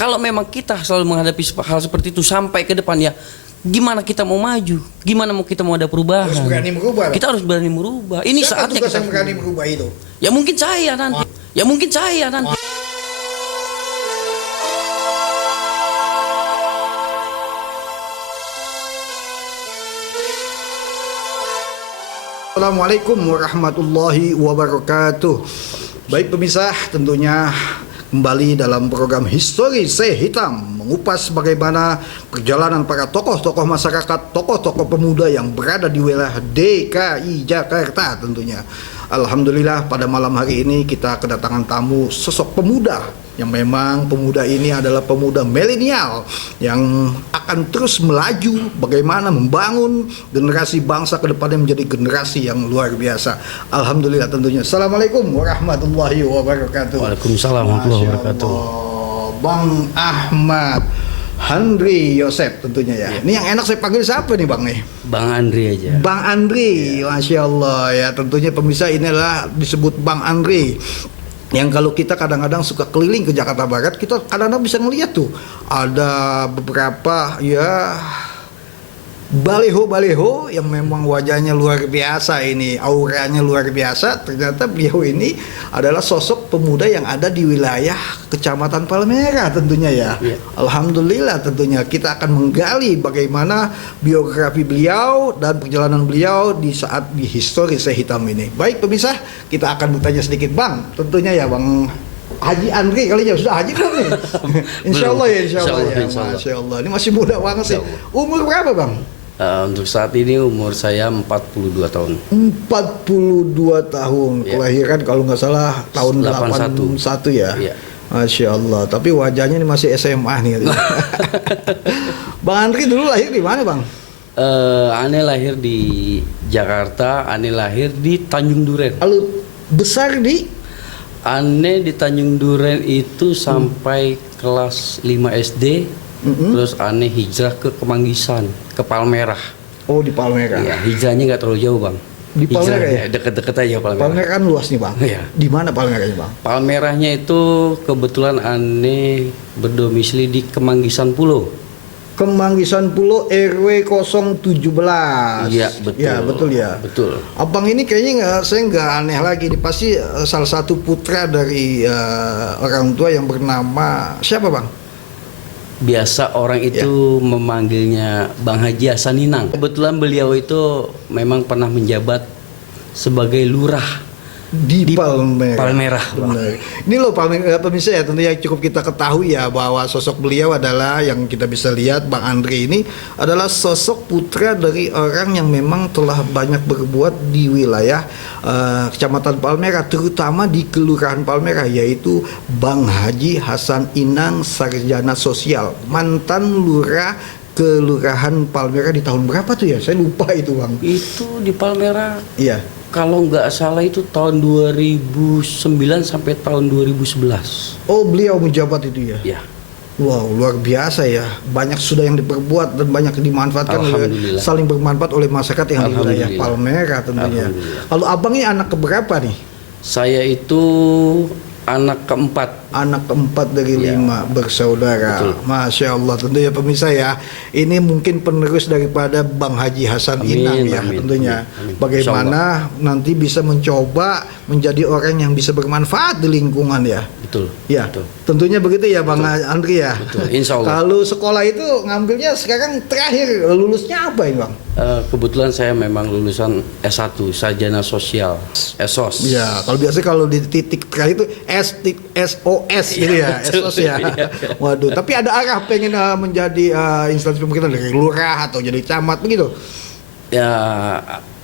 Kalau memang kita selalu menghadapi hal seperti itu sampai ke depan ya, gimana kita mau maju? Gimana kita mau ada perubahan? Harus berani merubah. Kita harus berani merubah. Ini Siapa saatnya tugas kita yang berani merubah itu? Ya mungkin saya nanti. Ya mungkin saya nanti. Assalamualaikum warahmatullahi wabarakatuh. Baik pemirsa, tentunya kembali dalam program Histori Se Hitam, mengupas bagaimana perjalanan para tokoh-tokoh masyarakat, tokoh-tokoh pemuda yang berada di wilayah DKI Jakarta tentunya. Alhamdulillah pada malam hari ini kita kedatangan tamu sosok pemuda yang memang pemuda ini adalah pemuda milenial yang akan terus melaju bagaimana membangun generasi bangsa ke depannya menjadi generasi yang luar biasa. Alhamdulillah tentunya. Assalamualaikum warahmatullahi wabarakatuh. Waalaikumsalam warahmatullahi wabarakatuh. Bang Ahmad Handri Yosep tentunya ya. Ini yang enak saya panggil siapa nih Bang nih? Bang Andri aja. Bang Andri, Masya Allah ya. Tentunya pemirsa ini adalah disebut Bang Andri. Yang kalau kita kadang-kadang suka keliling ke Jakarta Barat, kita kadang-kadang bisa ngeliat tuh ada beberapa ya baleho-baleho yang memang wajahnya luar biasa ini, auranya luar biasa. Ternyata beliau ini adalah sosok pemuda yang ada di wilayah Kecamatan Palmerah tentunya ya. Alhamdulillah tentunya kita akan menggali bagaimana biografi beliau dan perjalanan beliau di saat di Histori Se Hitam ini. Baik pemirsa, kita akan bertanya sedikit Bang, tentunya ya Bang Haji Andri kali ya, sudah Haji belum nih? Insya Allah ya, insya Allah ya, Masya Allah. Ini masih muda banget sih. Umur berapa Bang? Untuk saat ini umur saya 42 tahun. 42 tahun, kelahiran kalau nggak salah tahun 81 ya. Iya. Masya Allah, tapi wajahnya ini masih SMA nih. Bang Andri dulu lahir di mana Bang? Ane lahir di Jakarta, Ane lahir di Tanjung Duren. Lalu besar di? Ane di Tanjung Duren itu sampai kelas 5 SD. Terus Ane hijrah ke Kemanggisan, ke Palmerah. Oh di Palmerah. Iya, hijrahnya nggak terlalu jauh Bang. Di Palmerah ya? Deket-deket aja Palmerah. Palmerah kan luas nih Bang. Iya. Di mana Palmerahnya Bang? Palmerahnya itu kebetulan Ane berdomisili di Kemanggisan Pulau. Kemanggisan Pulau RW 017. Iya betul. Ya betul ya. Betul. Abang ini kayaknya saya nggak aneh lagi. Ini pasti salah satu putra dari orang tua yang bernama siapa Bang? Biasa orang itu memanggilnya Bang Haji Hasaninang. Kebetulan beliau itu memang pernah menjabat sebagai lurah di Palmerah. Palmerah. Benar. Ini loh pemirsa ya, tentunya cukup kita ketahui ya bahwa sosok beliau adalah yang kita bisa lihat Bang Andri ini adalah sosok putra dari orang yang memang telah banyak berbuat di wilayah Kecamatan Palmerah, terutama di Kelurahan Palmerah, yaitu Bang Haji Hasan Inang, sarjana sosial, mantan lurah Kelurahan Palmerah di tahun berapa tuh ya? Saya lupa itu Bang. Itu di Palmerah. Iya. Kalau nggak salah itu tahun 2009 sampai tahun 2011. Oh beliau menjabat itu ya? Ya. Wow luar biasa ya. Banyak sudah yang diperbuat dan banyak dimanfaatkan oleh, saling bermanfaat oleh masyarakat yang di wilayah Palmerah tentunya. Lalu abang ini anak keberapa nih? Saya itu anak keempat. Anak keempat dari 5 bersaudara. Betul. Masya Allah tentunya pemirsa ya. Ini mungkin penerus daripada Bang Haji Hasan Inang ya tentunya. Amin. Bagaimana nanti bisa mencoba menjadi orang yang bisa bermanfaat di lingkungan ya. Betul. Ya, betul. tentunya begitu ya Bang Andri ya. Betul. Insya Allah. Kalau sekolah itu ngambilnya sekarang terakhir lulusnya apa ini Bang? Kebetulan saya memang lulusan S1 sarjana sosial, SOS. Ya, kalau biasa kalau di titik terakhir itu SOS gitu ya, SOS ya. Waduh, tapi ada arah pengen menjadi instansi pemerintahan dari lurah atau jadi camat begitu? Ya,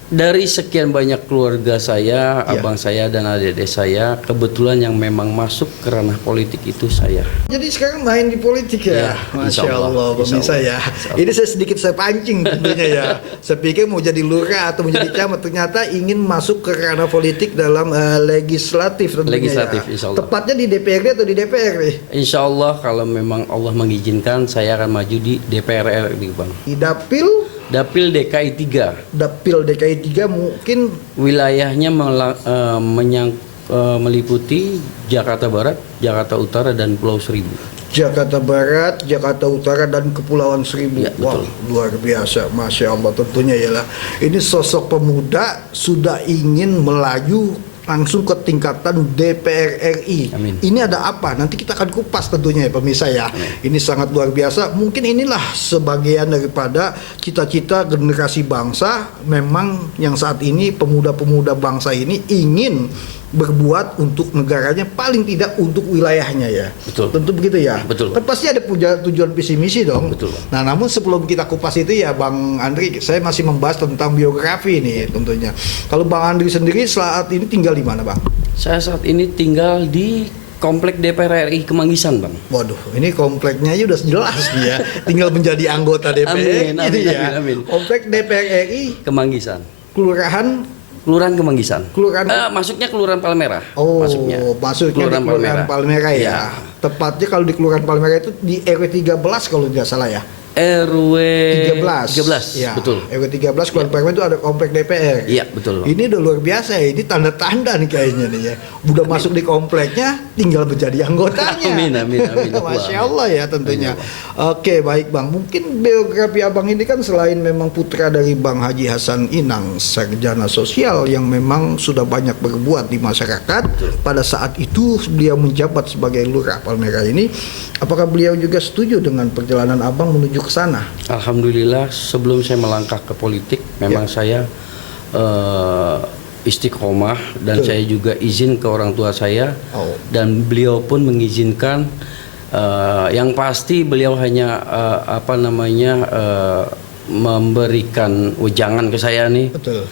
dari sekian banyak keluarga saya, abang saya dan adik-adik saya, kebetulan yang memang masuk ke ranah politik itu saya. Jadi sekarang main di politik ya? Masya Allah, pemirsa ya. Ini saya pancing tentunya ya. Saya pikir mau jadi lurah atau menjadi camat, ternyata ingin masuk ke ranah politik dalam legislatif tentunya. Legislatif, ya. insya Allah. Tepatnya di DPRD atau di DPR nih? Insya Allah kalau memang Allah mengizinkan, saya akan maju di DPR RI Bang. Di Dapil? Dapil DKI 3. Dapil DKI 3 mungkin wilayahnya meliputi Jakarta Barat, Jakarta Utara dan Pulau Seribu. Jakarta Barat, Jakarta Utara, dan Kepulauan Seribu. Ya, Wah, betul. luar biasa, Masya Allah. Tentunya ya lah. Ini sosok pemuda sudah ingin melaju langsung ke tingkatan DPR RI. Amin. Ini ada apa? Nanti kita akan kupas tentunya ya pemirsa ya. Ini sangat luar biasa. Mungkin inilah sebagian daripada cita-cita generasi bangsa. Memang yang saat ini pemuda-pemuda bangsa ini ingin berbuat untuk negaranya, paling tidak untuk wilayahnya ya. Betul. Tentu begitu ya. Betul. Kan pasti ada tujuan visi misi dong. Betul, Bang. Nah, namun sebelum kita kupas itu ya Bang Andri, saya masih membahas tentang biografi nih tentunya. Kalau Bang Andri sendiri saat ini tinggal di mana, Bang? Saya saat ini tinggal di Komplek DPR RI Kemanggisan, Bang. Waduh, ini kompleknya aja udah jelas nih ya. Tinggal menjadi anggota DPR. Amin, gitu amin, ya. amin. Komplek DPR RI, Kemanggisan. Kelurahan Kemanggisan. Masuknya Kelurahan Palmerah. Oh, masuknya Kelurahan Palmerah ya. Iya. Tepatnya kalau di Kelurahan Palmerah itu di RW 13 kalau tidak salah ya. RW 13. Ya, betul. RW 13 Kelurahan Palmerah itu ada komplek DPR. Iya, betul. Ini udah luar biasa ya. Ini tanda-tanda nih kayaknya nih ya. Udah masuk di kompleknya, tinggal menjadi anggotanya. Amin, amin, amin. Masya Allah ya tentunya. Oke, baik Bang. Mungkin biografi Abang ini kan selain memang putra dari Bang Haji Hasan Inang, sarjana sosial yang memang sudah banyak berbuat di masyarakat. Pada saat itu beliau menjabat sebagai Lurah Palmerah ini. Apakah beliau juga setuju dengan perjalanan Abang menuju ke sana? Alhamdulillah, sebelum saya melangkah ke politik, memang saya istiqomah dan Betul. saya juga izin ke orang tua saya, Oh. dan beliau pun mengizinkan. Yang pasti beliau hanya memberikan ujangan ke saya nih. Betul.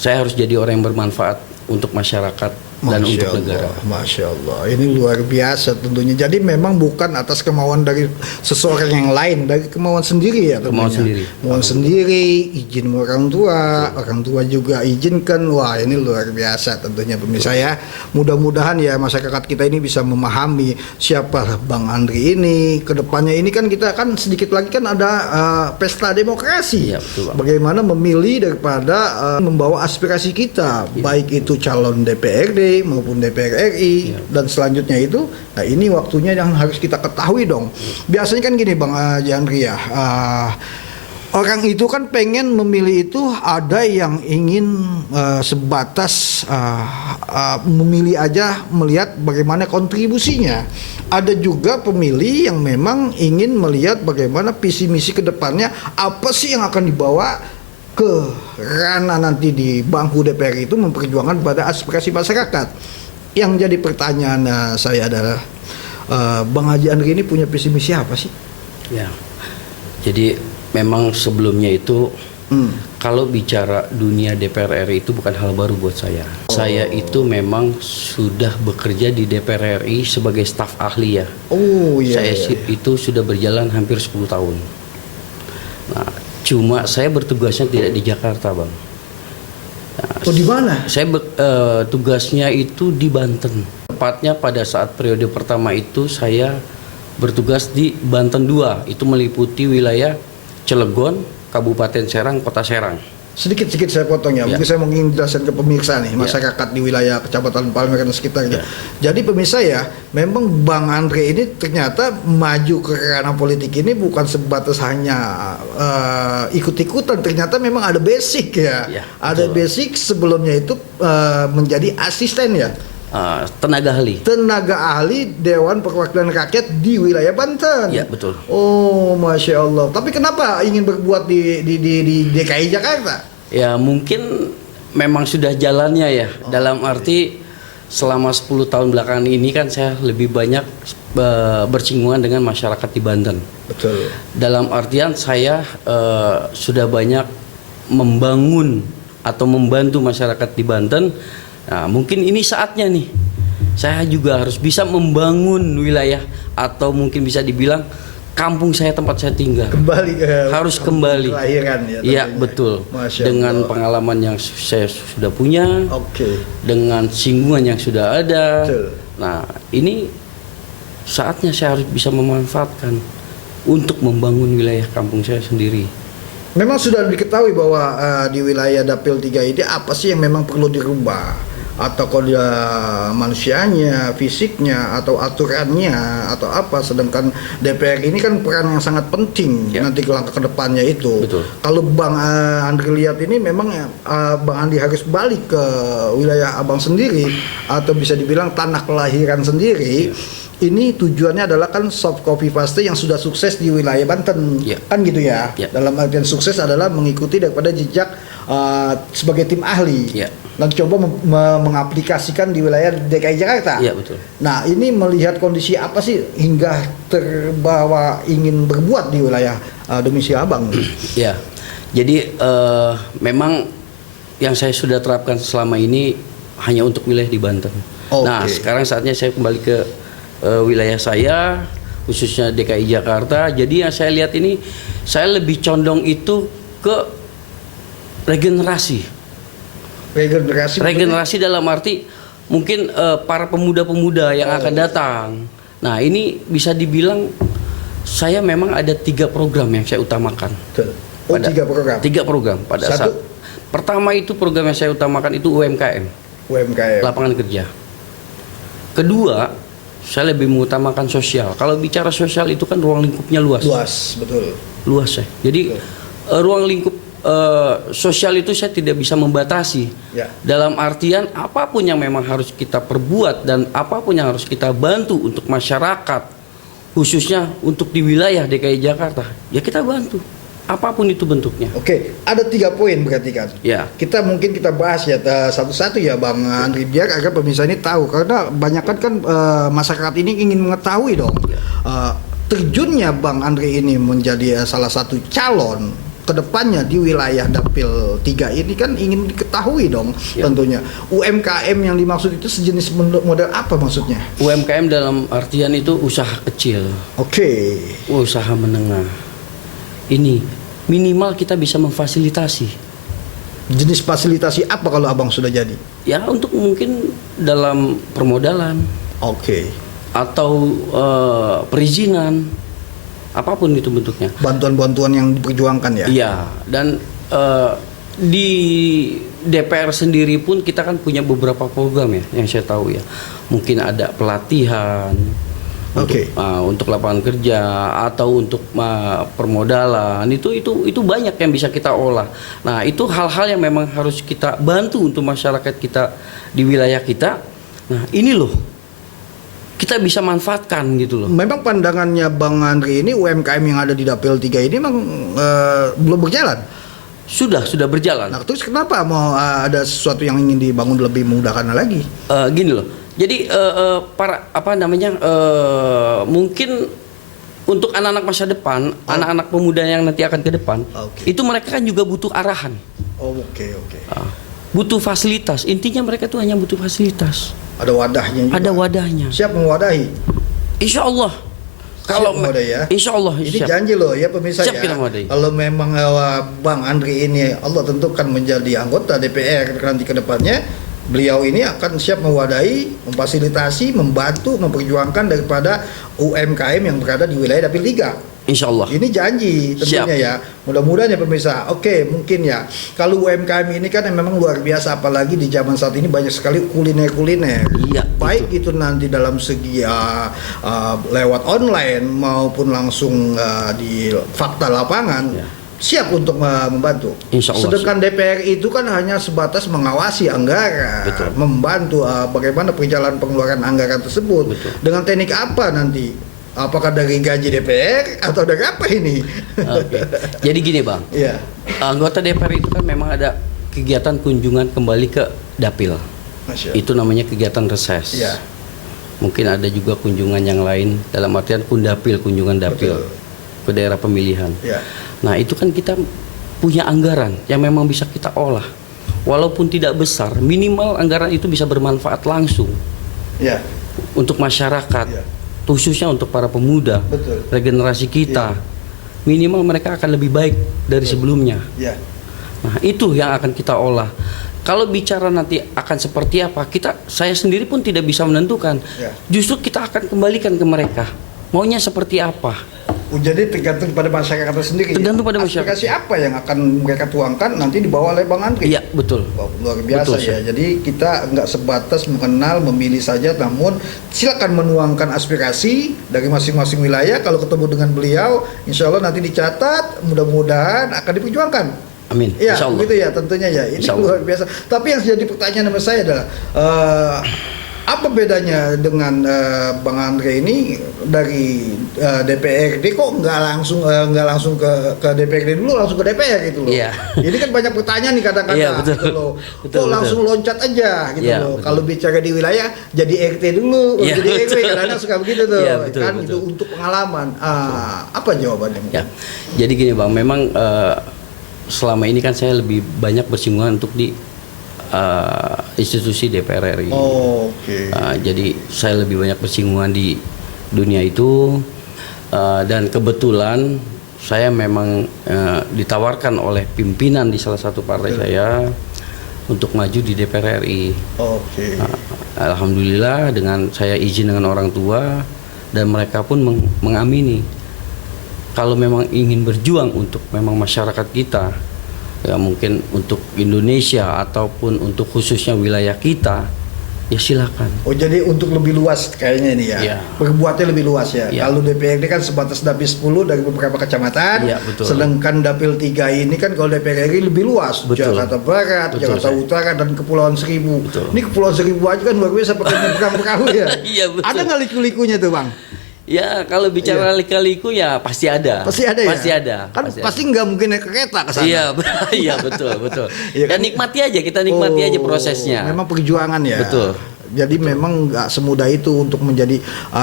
Saya harus jadi orang yang bermanfaat untuk masyarakat dan untuk negara. Masya Allah, ini luar biasa tentunya. Jadi memang bukan atas kemauan dari seseorang yang lain, dari kemauan sendiri ya tentunya. Kemauan sendiri, izin orang tua juga izinkan. Wah, ini luar biasa tentunya pemirsa ya. Mudah-mudahan ya masyarakat kita ini bisa memahami siapa Bang Andri ini. Kedepannya ini kan kita kan sedikit lagi kan ada pesta demokrasi. Iya, betul, Bang. Bagaimana memilih daripada membawa aspirasi kita, baik itu calon DPRD maupun DPR RI dan selanjutnya itu. Nah, ini waktunya yang harus kita ketahui dong. Biasanya kan gini Bang Jandri ya, orang itu kan pengen memilih itu ada yang ingin sebatas memilih aja melihat bagaimana kontribusinya. Ada juga pemilih yang memang ingin melihat bagaimana visi misi kedepannya, apa sih yang akan dibawa ke ranah nanti di bangku DPR itu memperjuangkan pada aspirasi masyarakat. Yang jadi pertanyaan saya adalah Bang Haji Andri ini punya visi misi apa sih? Ya, jadi memang sebelumnya itu kalau bicara dunia DPR RI itu bukan hal baru buat saya. Saya itu memang sudah bekerja di DPR RI sebagai staf ahli ya. Oh iya. Saya itu sudah berjalan hampir 10 tahun. Nah, cuma saya bertugasnya tidak di Jakarta, Bang. Nah, di mana? saya tugasnya itu di Banten. Tepatnya pada saat periode pertama itu saya bertugas di Banten 2. Itu meliputi wilayah Cilegon, Kabupaten Serang, Kota Serang. Sedikit saya potong ya. Mungkin saya mau ingin jelaskan ke pemirsa nih, masyarakat di wilayah Kecamatan Palmerah dan sekitarnya. Jadi pemirsa ya, memang Bang Andri ini ternyata maju ke ranah politik ini bukan sebatas hanya ikut-ikutan. Ternyata memang ada basic ya. Ada basic sebelumnya itu menjadi asisten ya. Tenaga ahli Dewan Perwakilan Rakyat di wilayah Banten. Iya, betul. Oh, Masya Allah. Tapi kenapa ingin berbuat di DKI Jakarta? Ya, mungkin memang sudah jalannya ya. Dalam arti selama 10 tahun belakangan ini kan saya lebih banyak bersinggungan dengan masyarakat di Banten. Betul. Dalam artian saya sudah banyak membangun atau membantu masyarakat di Banten. Nah, mungkin ini saatnya nih. Saya juga harus bisa membangun wilayah atau mungkin bisa dibilang kampung saya, tempat saya tinggal. Harus kembali. Kelahiran ya. Iya, betul. Dengan pengalaman yang saya sudah punya. Dengan singgungan yang sudah ada. Betul. Nah, ini saatnya saya harus bisa memanfaatkan untuk membangun wilayah kampung saya sendiri. Memang sudah diketahui bahwa di wilayah Dapil 3 ini apa sih yang memang perlu dirubah? atau kode manusianya, fisiknya, atau aturannya, atau apa. Sedangkan DPR ini kan peran yang sangat penting nanti ke langkah kedepannya itu. Betul. Kalau Bang Andri lihat ini memang Bang Andi harus balik ke wilayah Abang sendiri, atau bisa dibilang tanah kelahiran sendiri. Ini tujuannya adalah kan soft copy paste yang sudah sukses di wilayah Banten, kan gitu ya. Dalam artian sukses adalah mengikuti daripada jejak sebagai tim ahli dan coba mengaplikasikan di wilayah DKI Jakarta. Betul. Nah, ini melihat kondisi apa sih hingga terbawa ingin berbuat di wilayah domisili Abang? Ya, jadi memang yang saya sudah terapkan selama ini hanya untuk wilayah di Banten. Nah, sekarang saatnya saya kembali ke wilayah saya, khususnya DKI Jakarta. Jadi yang saya lihat ini, saya lebih condong itu ke regenerasi. Regenerasi dalam arti mungkin para pemuda-pemuda yang akan datang. Nah, ini bisa dibilang saya memang ada 3 program yang saya utamakan. 3 program? 3 program pada saat. Pertama itu program yang saya utamakan itu UMKM. Lapangan kerja. Kedua, saya lebih mengutamakan sosial. Kalau bicara sosial itu kan ruang lingkupnya luas. Betul. Luas ya. Jadi ruang lingkup sosial itu saya tidak bisa membatasi. Dalam artian apapun yang memang harus kita perbuat dan apapun yang harus kita bantu untuk masyarakat, khususnya untuk di wilayah DKI Jakarta, ya kita bantu. Apapun itu bentuknya. Ada 3 poin berarti kan. Kita bahas ya satu-satu ya Bang Andri, biar agar pemirsa ini tahu, karena banyak kan masyarakat ini ingin mengetahui dong terjunnya Bang Andri ini menjadi salah satu calon kedepannya di wilayah Dapil 3 ini kan ingin diketahui dong tentunya. UMKM yang dimaksud itu sejenis model apa maksudnya? UMKM dalam artian itu usaha kecil. Usaha menengah. Ini minimal kita bisa memfasilitasi. Jenis fasilitasi apa kalau Abang sudah jadi? Ya untuk mungkin dalam permodalan. Atau perizinan. Apapun itu bentuknya. Bantuan-bantuan yang diperjuangkan ya? Iya. Dan di DPR sendiri pun kita kan punya beberapa program ya yang saya tahu ya. Mungkin ada pelatihan. Untuk lapangan kerja atau untuk permodalan itu banyak yang bisa kita olah. Nah, itu hal-hal yang memang harus kita bantu untuk masyarakat kita di wilayah kita. Nah, ini loh kita bisa manfaatkan gitu loh. Memang pandangannya Bang Andri ini UMKM yang ada di Dapil 3 ini memang belum berjalan. Sudah berjalan. Nah, terus kenapa mau ada sesuatu yang ingin dibangun lebih memudahkan lagi? Gini loh. Jadi mungkin untuk anak-anak masa depan, anak-anak pemuda yang nanti akan ke depan, itu mereka kan juga butuh arahan. Butuh fasilitas. Intinya mereka tuh hanya butuh fasilitas. Ada wadahnya juga. Ada wadahnya. Siap mewadahi. Insya Allah. Kalau Insya Allah. Ini janji loh ya pemirsa siap ya. Kita mewadahi. Kalau memang Bang Andri ini Allah tentukan menjadi anggota DPR nanti ke depannya, beliau ini akan siap mewadahi, memfasilitasi, membantu, memperjuangkan daripada UMKM yang berada di wilayah Dapil 3. Insya Allah. Ini janji tentunya ya. Mudah-mudahan ya pemirsa. Mungkin ya. Kalau UMKM ini kan memang luar biasa, apalagi di zaman saat ini banyak sekali kuliner-kuliner. Baik itu nanti dalam segi lewat online maupun langsung di fakta lapangan. Siap untuk membantu. Sedangkan DPR itu kan hanya sebatas mengawasi anggaran, membantu bagaimana perjalanan pengeluaran anggaran tersebut. Dengan teknik apa nanti? Apakah dari gaji DPR atau dari apa ini? Jadi gini Bang, anggota DPR itu kan memang ada kegiatan kunjungan kembali ke Dapil. Itu namanya kegiatan reses. Mungkin ada juga kunjungan yang lain dalam artian kundapil, kunjungan Dapil ke daerah pemilihan. Nah, itu kan kita punya anggaran yang memang bisa kita olah. Walaupun tidak besar, minimal anggaran itu bisa bermanfaat langsung untuk masyarakat, khususnya untuk para pemuda, regenerasi kita. Minimal mereka akan lebih baik dari sebelumnya. Nah, itu yang akan kita olah. Kalau bicara nanti akan seperti apa, saya sendiri pun tidak bisa menentukan. Justru kita akan kembalikan ke mereka. Maunya seperti apa. Oh, jadi tergantung pada masyarakat sendiri. Tergantung pada masyarakat. Aspirasi apa yang akan mereka tuangkan nanti dibawa oleh Bang Andri. Iya, betul. Wow, luar biasa Betul, ya. Syekh. Jadi kita nggak sebatas mengenal, memilih saja, namun silakan menuangkan aspirasi dari masing-masing wilayah. Kalau ketemu dengan beliau, insya Allah nanti dicatat, mudah-mudahan akan diperjuangkan. Amin. Iya, Insya Allah. begitu ya tentunya ya. Ini Insya Allah. luar biasa. Tapi yang jadi pertanyaan sama saya adalah apa bedanya dengan Bang Andre ini dari DPRD kok nggak langsung ke DPRD dulu, langsung ke DPR gitu loh. Iya. Ini kan banyak pertanyaan nih kadang-kadang Iya, betul. gitu loh. Betul, Kok langsung loncat aja gitu Iya, loh. betul. Kalau bicara di wilayah jadi RT dulu, Iya, jadi RW betul. kadang-kadang suka begitu tuh. Iya, betul, Kan betul. itu untuk pengalaman. Apa jawabannya? Ya, jadi gini Bang, memang selama ini kan saya lebih banyak bersinggungan untuk di institusi DPR RI. Oh, oke. Jadi saya lebih banyak bersinggungan di dunia itu dan kebetulan saya memang ditawarkan oleh pimpinan di salah satu partai saya untuk maju di DPR RI. Oke. Alhamdulillah dengan saya izin dengan orang tua dan mereka pun mengamini kalau memang ingin berjuang untuk memang masyarakat kita, ya mungkin untuk Indonesia ataupun untuk khususnya wilayah kita, ya silakan. Oh, jadi untuk lebih luas kayaknya ini ya. Iya. Berbuatnya lebih luas ya. Iya. Kalau DPRD kan sebatas Dapil 10 dari beberapa kecamatan. Iya, betul. Sedangkan Dapil 3 ini kan kalau DPR RI lebih luas. Betul. Jakarta Barat, Betul, Jakarta saya. Utara dan Kepulauan Seribu. Betul. Ini Kepulauan Seribu aja kan luar biasa pakai nyebrang perahu ya. Iya, betul. Ada nggak liku-likunya tuh, Bang? Ya kalau bicara lika-liku ya pasti ada. Pasti ada ya. Pasti ada. Kan pasti pasti nggak mungkin naik kereta ke sana. Iya, iya betul, betul. Iya kan? Dan nikmati aja, kita nikmati aja prosesnya. Memang perjuangan ya. Betul. Jadi memang nggak semudah itu untuk menjadi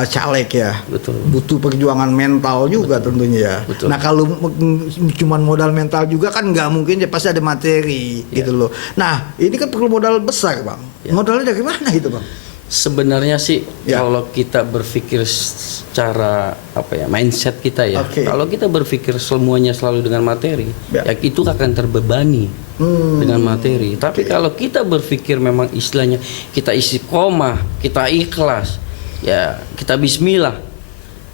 caleg ya. Betul. Butuh perjuangan mental juga tentunya ya. Betul. Nah kalau cuman modal mental juga kan nggak mungkin ya, pasti ada materi Ya. gitu loh. Nah ini kan perlu modal besar Bang. Ya. Modalnya dari mana gitu Bang? Sebenarnya sih Ya. kalau kita berpikir secara apa ya, mindset kita ya. Oke. Kalau kita berpikir semuanya selalu dengan materi, Ya. ya itu akan terbebani dengan materi. Tapi kalau kita berpikir memang istilahnya kita istiqomah, kita ikhlas, ya kita bismillah,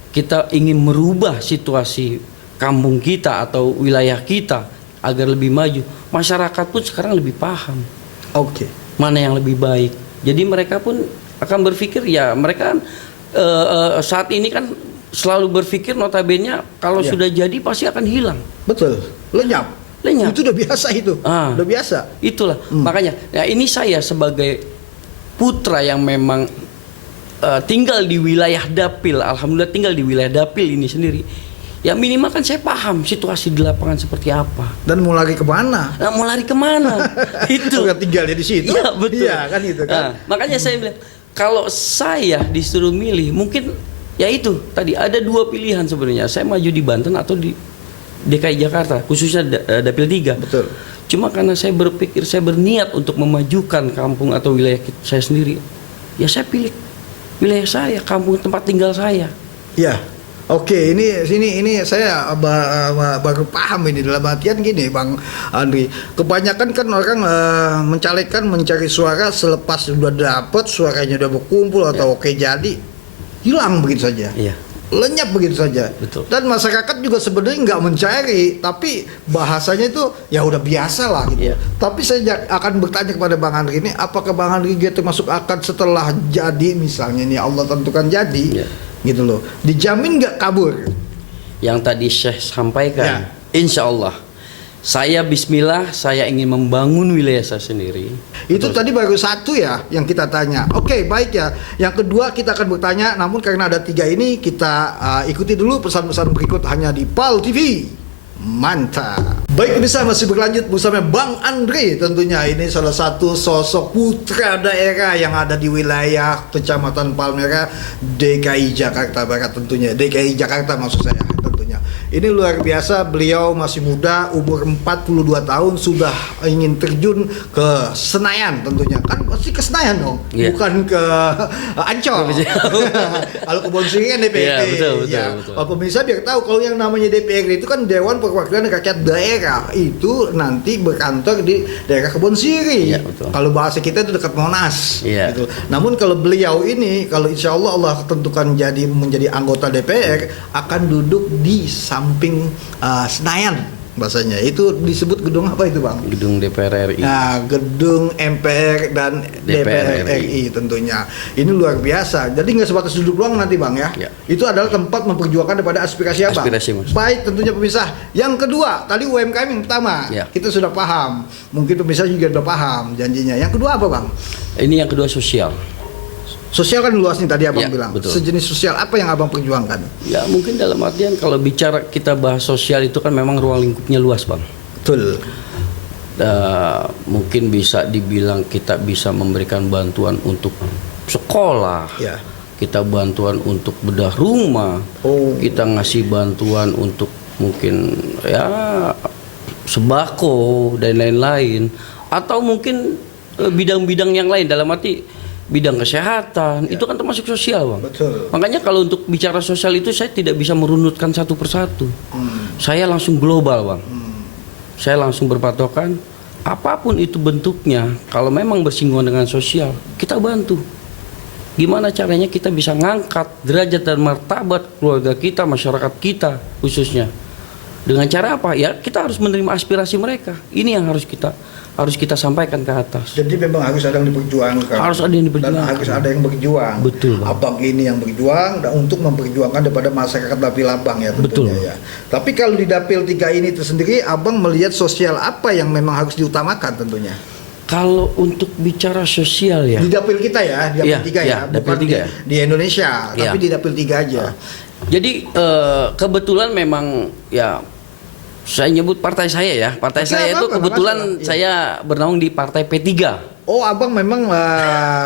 kita ingin merubah situasi kampung kita atau wilayah kita agar lebih maju, masyarakat pun sekarang lebih paham Oke. mana yang lebih baik. Jadi mereka pun akan berpikir ya mereka saat ini kan selalu berpikir notabene kalau Ya. sudah jadi pasti akan hilang. Betul. Lenyap. Lenyap. Itu udah biasa itu. Udah biasa. Itulah makanya ya ini saya sebagai putra yang memang tinggal di wilayah Dapil, alhamdulillah tinggal di wilayah Dapil ini sendiri. Ya minimal kan saya paham situasi di lapangan seperti apa. Dan mau lari kemana? Nah, mau lari kemana? Itu. Udah tinggalnya di situ. Iya betul. Iya kan itu kan. Nah, makanya saya bilang kalau saya disuruh milih mungkin ya itu tadi ada dua pilihan sebenarnya. Saya maju di Banten atau di DKI Jakarta khususnya Dapil 3. Betul. Cuma karena saya berpikir saya berniat untuk memajukan kampung atau wilayah saya sendiri. Ya saya pilih wilayah saya, kampung tempat tinggal saya. Ya, oke. Ini saya baru paham ini dalam artian gini, Bang Andri. Kebanyakan kan orang mencalekkan mencari suara selepas sudah dapat suaranya udah berkumpul atau oke jadi hilang begitu saja. Iya. Lenyap begitu saja. Betul. Dan masyarakat juga sebenarnya nggak mencari, tapi bahasanya itu ya udah biasa lah gitu. Iya. Tapi saya akan bertanya kepada Bang Andri ini, apakah Bang Andri dia termasuk akan setelah jadi misalnya ini Allah tentukan jadi, Iya. gitu loh, dijamin nggak kabur? Yang tadi Syekh sampaikan, Ya. insya Allah saya bismillah saya ingin membangun wilayah saya sendiri. Itu tadi baru satu ya yang kita tanya. Oke, baik ya. Yang kedua kita akan bertanya, namun karena ada tiga ini kita ikuti dulu pesan-pesan berikut hanya di PAL TV. Mantap. Baik pemirsa, masih berlanjut bersama Bang Andre tentunya. Ini salah satu sosok putra daerah yang ada di wilayah Kecamatan Palmerah, DKI Jakarta Barat tentunya. DKI Jakarta maksud saya tentunya. Ini luar biasa, beliau masih muda, umur 42 tahun sudah ingin terjun ke Senayan tentunya. Kan pasti ke Senayan dong, Iya. bukan ke Ancol. Kalau kebun siri kan DPRD. Iya, betul. Kalau pemirsa biar tahu kalau yang namanya DPRD itu kan Dewan Perwakilan Rakyat Daerah. Itu nanti berkantor di daerah Kebun Siri. Iya, betul. Kalau bahasa kita itu dekat Monas. Iya. Gitu. Namun kalau beliau ini, kalau insya Allah tentukan menjadi anggota DPR, akan duduk di samping Senayan bahasanya. Itu disebut gedung apa itu, Bang? Gedung DPR RI. Nah, gedung MPR dan DPR RI tentunya. Ini luar biasa. Jadi nggak sebatas duduk doang nanti, Bang ya. Ya. Itu adalah tempat memperjuangkan daripada aspirasi Abang. Aspirasi, Mas. Baik, tentunya pemirsa. Yang kedua, tadi UMKM yang pertama. Ya. Kita sudah paham. Mungkin pemirsa juga sudah paham janjinya. Yang kedua apa, Bang? Ini yang kedua sosial. Sosial kan luas nih tadi Abang Ya, bilang. betul. Sejenis sosial apa yang Abang perjuangkan? Ya mungkin dalam artian kalau bicara kita bahas sosial itu kan memang ruang lingkupnya luas, Bang. Betul. Mungkin bisa dibilang kita bisa memberikan bantuan untuk sekolah. Ya. Kita bantuan untuk bedah rumah. Oh. Kita ngasih bantuan untuk mungkin ya sembako dan lain-lain, atau mungkin bidang-bidang yang lain dalam arti bidang kesehatan. Itu kan termasuk sosial, Bang. Betul. Makanya kalau untuk bicara sosial itu saya tidak bisa merunutkan satu persatu. Saya langsung global, Bang. Saya langsung berpatokan apapun itu bentuknya, kalau memang bersinggungan dengan sosial, kita bantu. Gimana caranya kita bisa ngangkat derajat dan martabat keluarga kita, masyarakat kita khususnya. Dengan cara apa? Ya kita harus menerima aspirasi mereka. Ini yang harus kita sampaikan ke atas. Jadi memang harus ada yang diperjuangkan. Harus ada yang diperjuangkan. Dan harus ada yang berjuang. Betul, Bang. Abang ini yang berjuang dan untuk memperjuangkan daripada masyarakat Dapil Abang ya tentunya. Betul. Ya. Tapi kalau di Dapil 3 ini tersendiri, Abang melihat sosial apa yang memang harus diutamakan tentunya? Kalau untuk bicara sosial ya. Di Dapil kita ya, di Dapil Iya, 3 ya, iya, Dapil bukan 3 ya. di Indonesia, Iya. tapi di Dapil 3 aja. Jadi kebetulan memang ya saya nyebut partai saya ya. Partai Oke, saya itu apa-apa, kebetulan nggak masalah. Iya. saya bernaung di partai P3. Oh, Abang memang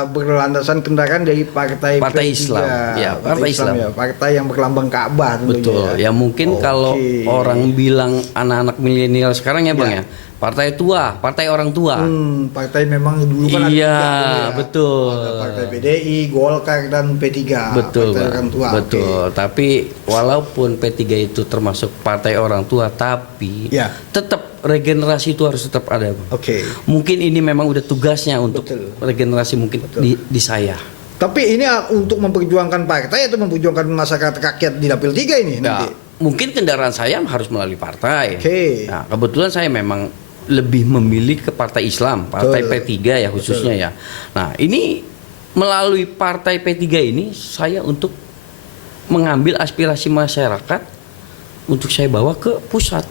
berlandasan kendaraan dari partai Partai P3. Islam. Ya, partai Islam. Ya, partai yang berlambang Ka'bah tentunya. Betul. Ya mungkin Oke. kalau orang bilang anak-anak milenial sekarang ya, Bang Ya. ya. Partai tua, partai orang tua. Partai memang dulu kan Iya, ada 3 betul. Ada partai PDI, Golkar dan P3. Betul, partai Bang. orang tua. Betul. Oke. Tapi walaupun P3 itu termasuk partai orang tua, tapi Ya. tetap regenerasi itu harus tetap ada, Bang. Oke. Mungkin ini memang udah tugasnya untuk Betul. regenerasi mungkin di saya. Tapi ini untuk memperjuangkan partai atau memperjuangkan masyarakat rakyat di Dapil 3 ini Ya, nanti? mungkin kendaraan saya harus melalui partai. Oke. Nah, kebetulan saya memang lebih memilih ke partai Islam, partai Betul. P3 ya khususnya ya. Nah, ini melalui partai P3 ini saya untuk mengambil aspirasi masyarakat untuk saya bawa ke pusat.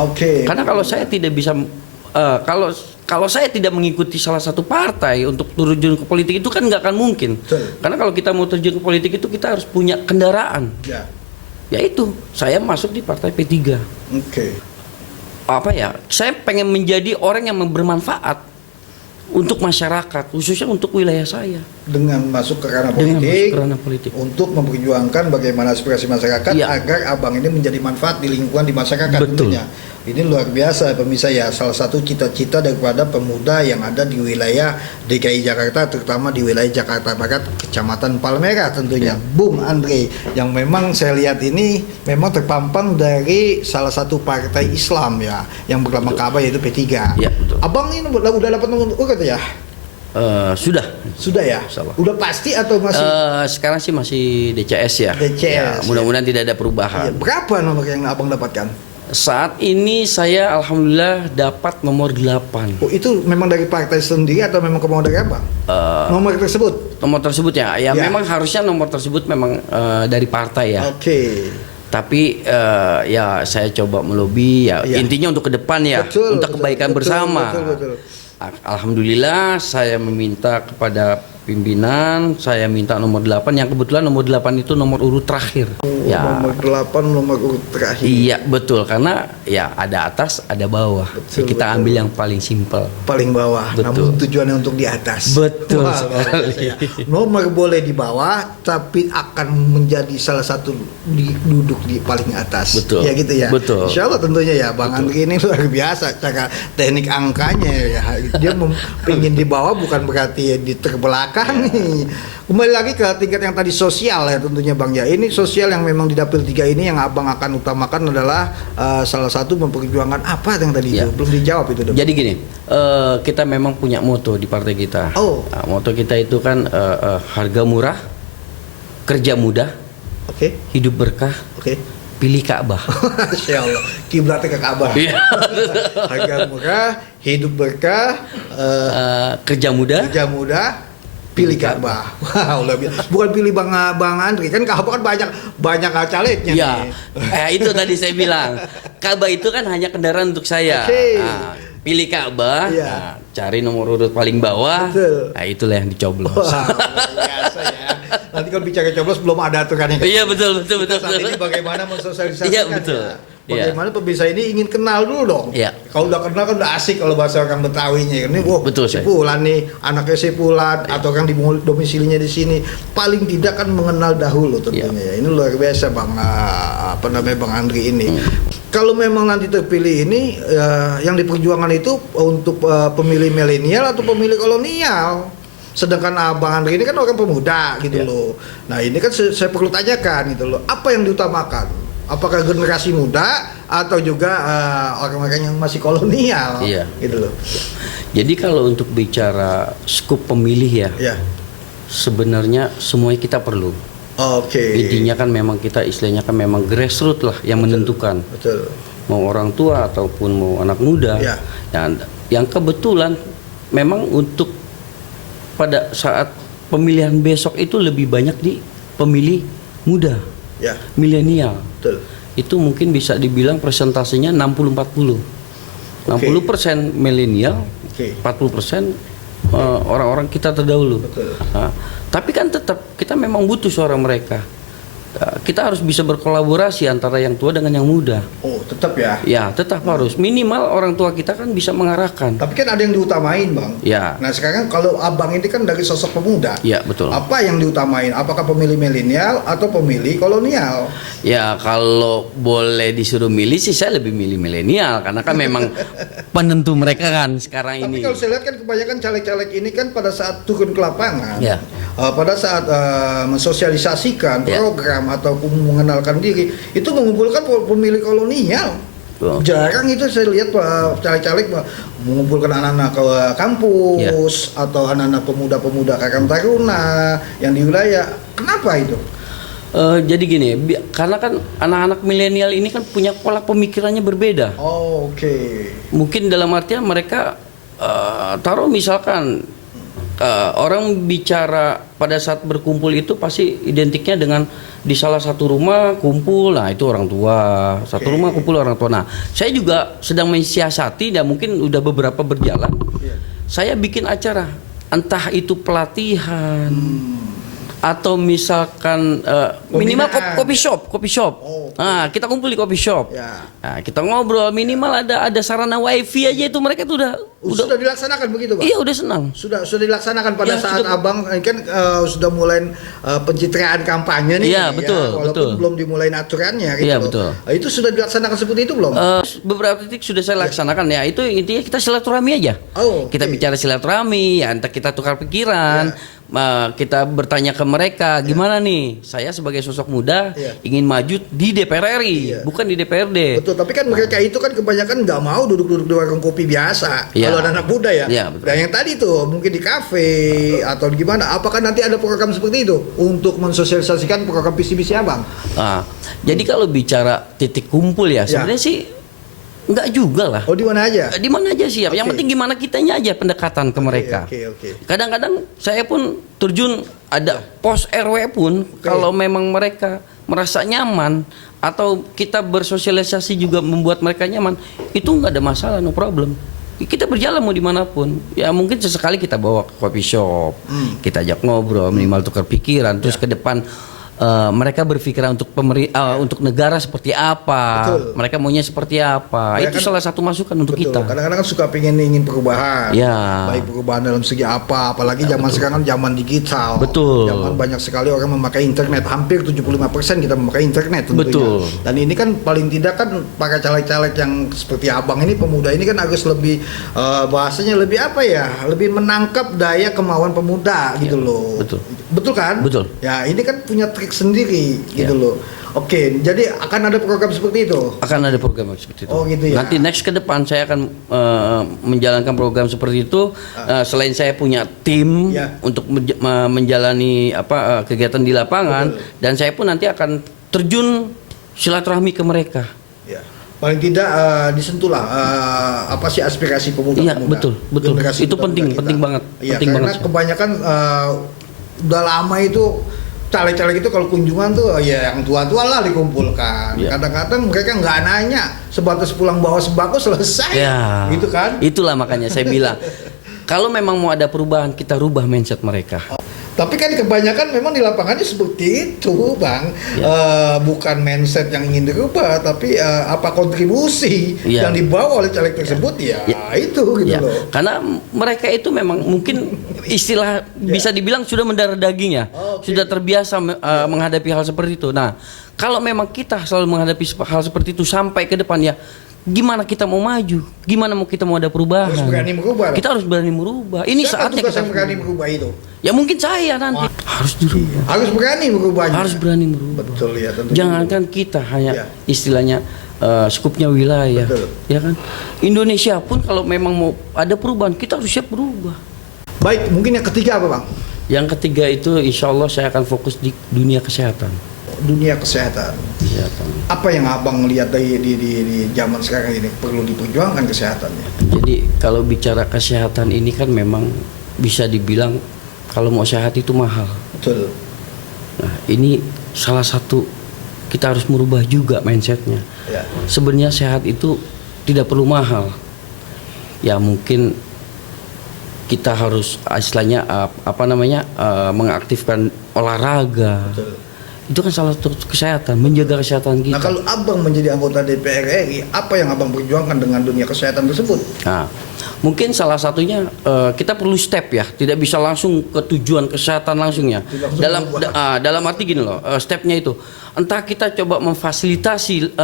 Oke. Karena kalau saya tidak bisa kalau saya tidak mengikuti salah satu partai untuk terjun ke politik itu kan nggak akan mungkin. Betul. Karena kalau kita mau terjun ke politik itu kita harus punya kendaraan. Ya. Yaitu saya masuk di partai P3. Oke. Apa ya? Saya pengen menjadi orang yang bermanfaat untuk masyarakat, khususnya untuk wilayah saya. Dengan masuk ke ranah Dengan politik, masuk ke ranah politik. untuk memperjuangkan bagaimana aspirasi masyarakat Iya. agar Abang ini menjadi manfaat di lingkungan di masyarakat Betul. tentunya. Ini luar biasa pemirsa ya, salah satu cita-cita daripada pemuda yang ada di wilayah DKI Jakarta, terutama di wilayah Jakarta Barat, Kecamatan Palmerah tentunya. Bung Andre, yang memang saya lihat ini memang terpampang dari salah satu partai Islam ya, yang berlambang Ka'bah yaitu P3. Iya, betul. Abang ini udah dapat nomor urut ya? Sudah. Sudah ya? Insyaallah. Udah pasti atau masih? Sekarang sih masih DCS ya. DCS, Ya, mudah-mudahan tidak ada Iya, perubahan. berapa nomor yang Abang dapatkan? Saat ini saya alhamdulillah dapat nomor 8. Oh, itu memang dari partai sendiri atau memang kemauan dari Abang? Nomor tersebut? Nomor tersebut ya, Ya. memang harusnya nomor tersebut memang dari partai ya. Oke. Tapi ya saya coba melobi ya, Iya. intinya untuk ke depan ya, Betul, untuk betul, kebaikan betul, bersama. betul. Alhamdulillah saya meminta kepada pimpinan, saya minta nomor 8, yang kebetulan nomor 8 itu nomor urut terakhir. Ya. Nomor 8 nomor urut terakhir. Iya, betul, karena ya ada atas, ada bawah. Betul, Kita betul. ambil yang paling simpel. Paling bawah, Betul. namun tujuannya untuk di atas. Betul Wah, luar sekali. biasa ya. Nomor boleh di bawah, tapi akan menjadi salah satu duduk di paling atas. Betul. Ya gitu ya. Betul. Insya Allah tentunya ya, Bang Andri ini luar biasa cara teknik angkanya ya. Dia pingin di bawah bukan berarti di terbelakang nih. Kembali lagi ke tingkat yang tadi sosial ya tentunya Bang ya. Ini sosial yang memang di dapil 3 ini yang Abang akan utamakan adalah salah satu memperjuangkan apa yang tadi Ya. itu belum dijawab itu. Dok. Jadi gini, kita memang punya moto di partai kita. Oh. Nah, moto kita itu kan harga murah, kerja mudah, Oke. hidup berkah, Oke. pilih Ka'bah. Masya Allah, kiblatnya ke Ka'bah. Iya. Harga murah, hidup berkah, Kerja mudah. kerja mudah, pilih Ka'bah. Wow, bukan pilih Bang Andri kan Ka'bah kan banyak calegnya Ya, nih. itu tadi saya bilang. Ka'bah itu kan hanya kendaraan untuk saya. Oke. Nah, pilih Ka'bah, Iya. nah, cari nomor urut paling bawah. Betul. Nah, itulah yang dicoblos. Wah, luar biasa ya. Nanti kalau bicara coblos belum ada aturannya. Iya, betul, betul, betul. Saat ini bagaimana mensosialisasikan Iya, betul. ya. Bagaimana pemirsa ini ingin kenal dulu dong. Iya. Kalau udah kenal kan udah asik kalau bahasa orang Betawinya. Ini Betul, si saya. Fulan nih, anaknya si Fulan atau kan domisilinya di sini. Paling tidak kan mengenal dahulu tentunya ya. Ini luar biasa Bang Bang Andri ini. Kalau memang nanti terpilih ini yang diperjuangkan itu untuk pemilih milenial atau pemilih kolonial. Sedangkan Abang Andri ini kan orang pemuda gitu Ya. loh. Nah ini kan saya perlu tanyakan gitu loh. Apa yang diutamakan? Apakah generasi muda atau juga orang-orang yang masih kolonial? Iya. Gitu loh. Jadi kalau untuk bicara skup pemilih ya, Ya. sebenarnya semuanya kita perlu. Oke. Intinya kan memang kita istilahnya kan memang grassroots lah yang menentukan. Betul. Mau orang tua ataupun mau anak muda. Ya. Yang kebetulan memang untuk pada saat pemilihan besok itu lebih banyak di pemilih muda, Ya. milenial. Betul. Itu mungkin bisa dibilang presentasinya 60-40. 60% milenial, Oke. 40% orang-orang kita terdahulu. Betul. Nah, tapi kan tetap kita memang butuh suara mereka. Kita harus bisa berkolaborasi antara yang tua dengan yang muda. Oh, tetap ya. Ya, tetap harus. Minimal orang tua kita kan bisa mengarahkan. Tapi kan ada yang diutamain, Bang. Ya. Nah, sekarang kalau Abang ini kan dari sosok pemuda. Ya, betul. Apa yang diutamain? Apakah pemilih milenial atau pemilih kolonial? Ya, kalau boleh disuruh milih sih saya lebih milih milenial karena kan memang penentu mereka kan sekarang Tapi ini. kalau saya lihat kan kebanyakan caleg-caleg ini kan pada saat turun ke lapangan, Ya. pada saat mensosialisasikan Ya. program ataupun mengenalkan diri, itu mengumpulkan pemilih kolonial. Betul. Jarang itu saya lihat caleg-caleg mengumpulkan anak-anak ke kampus atau anak-anak pemuda-pemuda Karang Taruna yang di wilayah. Kenapa itu? Jadi gini, karena kan anak-anak milenial ini kan punya pola pemikirannya berbeda. Oh, oke. Mungkin dalam artian mereka taruh misalkan orang bicara pada saat berkumpul itu pasti identiknya dengan di salah satu rumah kumpul, nah itu orang tua, satu Oke. rumah kumpul orang tua. Nah, saya juga sedang mensiasati dan mungkin udah beberapa berjalan. Iya. Saya bikin acara, entah itu pelatihan atau misalkan minimal Pembinaan. kopi shop. Oh, oke. Nah, kita kumpul di kopi shop. Ya. Nah, kita ngobrol minimal ada sarana wifi aja itu mereka tuh udah Sudah dilaksanakan begitu, Pak? iya udah senang. Sudah dilaksanakan pada Ya, saat sudah. Abang kan sudah mulai pencitraan kampanye nih. Iya, betul, walaupun betul. belum dimulai aturannya gitu. Iya, loh. betul. Itu sudah dilaksanakan seperti itu belum? Beberapa titik sudah saya laksanakan ya. Itu intinya kita silaturahmi aja. Oh, Kita oke. bicara silaturahmi, ya entah kita tukar pikiran, kita bertanya ke mereka gimana nih. Saya sebagai sosok muda Iya. ingin maju di DPR RI, Iya. bukan di DPRD. Betul, tapi kan mereka itu kan kebanyakan nggak mau duduk-duduk di warung kopi biasa. Iya. Kalau anak muda ya. Iya, betul. Dan yang tadi tuh mungkin di kafe atau gimana. Apakah nanti ada program seperti itu untuk mensosialisasikan program visi misi Abang? Nah, jadi kalau bicara titik kumpul ya, sebenarnya sih enggak juga lah. Oh, di mana aja? Di mana aja siap. Yang Oke. penting gimana kitanya aja pendekatan ke mereka. Oke. Kadang-kadang saya pun terjun ada pos RW pun kalau memang mereka merasa nyaman atau kita bersosialisasi juga membuat mereka nyaman, itu nggak ada masalah, no problem. kita berjalan mau dimanapun. Ya mungkin sesekali kita bawa ke coffee shop, kita ajak ngobrol, minimal tukar pikiran. Terus ke depan mereka berpikiran untuk negara seperti apa, Betul. mereka maunya seperti apa. Mereka Itu salah satu masukan untuk Betul. kita. Kadang-kadang kan suka ingin perubahan. Ya. Baik perubahan dalam segi apa, apalagi zaman sekarang kan zaman digital. Betul. Zaman banyak sekali orang memakai internet. Hampir 75% kita memakai internet tentunya. Betul. Dan ini kan paling tidak kan para caleg-caleg yang seperti Abang ini, pemuda ini kan harus lebih bahasanya lebih apa ya? Lebih menangkap daya kemauan pemuda gitu loh. betul. Betul kan? Betul. Ya, ini kan punya trik sendiri gitu Ya. loh. Oke, jadi akan ada program seperti itu. Akan ada program seperti itu. Oh, gitu ya. Nanti next ke depan saya akan menjalankan program seperti itu. Selain saya punya tim Ya. untuk menjalani kegiatan di lapangan, dan saya pun nanti akan terjun silaturahmi ke mereka. Ya. Paling tidak disentuhlah apa sih aspirasi pemuda-pemuda. Iya, betul. Generasi Itu pemuda kita. penting banget. Iya, Penting karena banget. kebanyakan udah lama itu caleg-caleg itu kalau kunjungan tuh ya yang tua-tua lah dikumpulkan. Iya. Kadang-kadang mereka nggak nanya, sebatas pulang bawa sembako selesai. Ya. Gitu kan? Itulah makanya saya bilang, kalau memang mau ada perubahan, kita rubah mindset mereka. Tapi kan kebanyakan memang di lapangannya seperti itu, Bang. Bukan mindset yang ingin dirubah, tapi apa kontribusi Ya. yang dibawa oleh caleg tersebut ya, itu gitu Ya, loh. karena mereka itu memang mungkin istilah bisa dibilang sudah mendarah daging ya, sudah terbiasa menghadapi hal seperti itu. Nah, kalau memang kita selalu menghadapi hal seperti itu sampai ke depan ya, gimana kita mau maju? Gimana kita mau ada perubahan? Harus berani merubah. Kita harus berani merubah. Ini Siapa saatnya tugas kita yang berani merubah itu? Ya mungkin saya nanti harus dirubah. Harus berani merubahnya. Harus berani merubah. Betul ya, tentu. Jangankan kita hanya Ya. istilahnya skupnya wilayah, Betul. ya kan? Indonesia pun kalau memang mau ada perubahan, kita harus siap berubah. Baik, mungkin yang ketiga apa, Bang? Yang ketiga itu insya Allah saya akan fokus di dunia kesehatan. Dunia kesehatan. Kesehatan. Apa yang Abang lihat di zaman sekarang ini perlu diperjuangkan kesehatannya? Jadi kalau bicara kesehatan ini kan memang bisa dibilang kalau mau sehat itu mahal. Betul. Nah ini salah satu kita harus merubah juga mindsetnya. Ya. Sebenarnya sehat itu tidak perlu mahal. Ya mungkin kita harus istilahnya mengaktifkan olahraga. Betul. Itu kan salah satu kesehatan, menjaga kesehatan kita. Nah, kalau Abang menjadi anggota DPR RI, apa yang Abang perjuangkan dengan dunia kesehatan tersebut? Nah, mungkin salah satunya kita perlu step ya, tidak bisa langsung ke tujuan kesehatan langsungnya. Dalam arti gini loh, stepnya itu entah kita coba memfasilitasi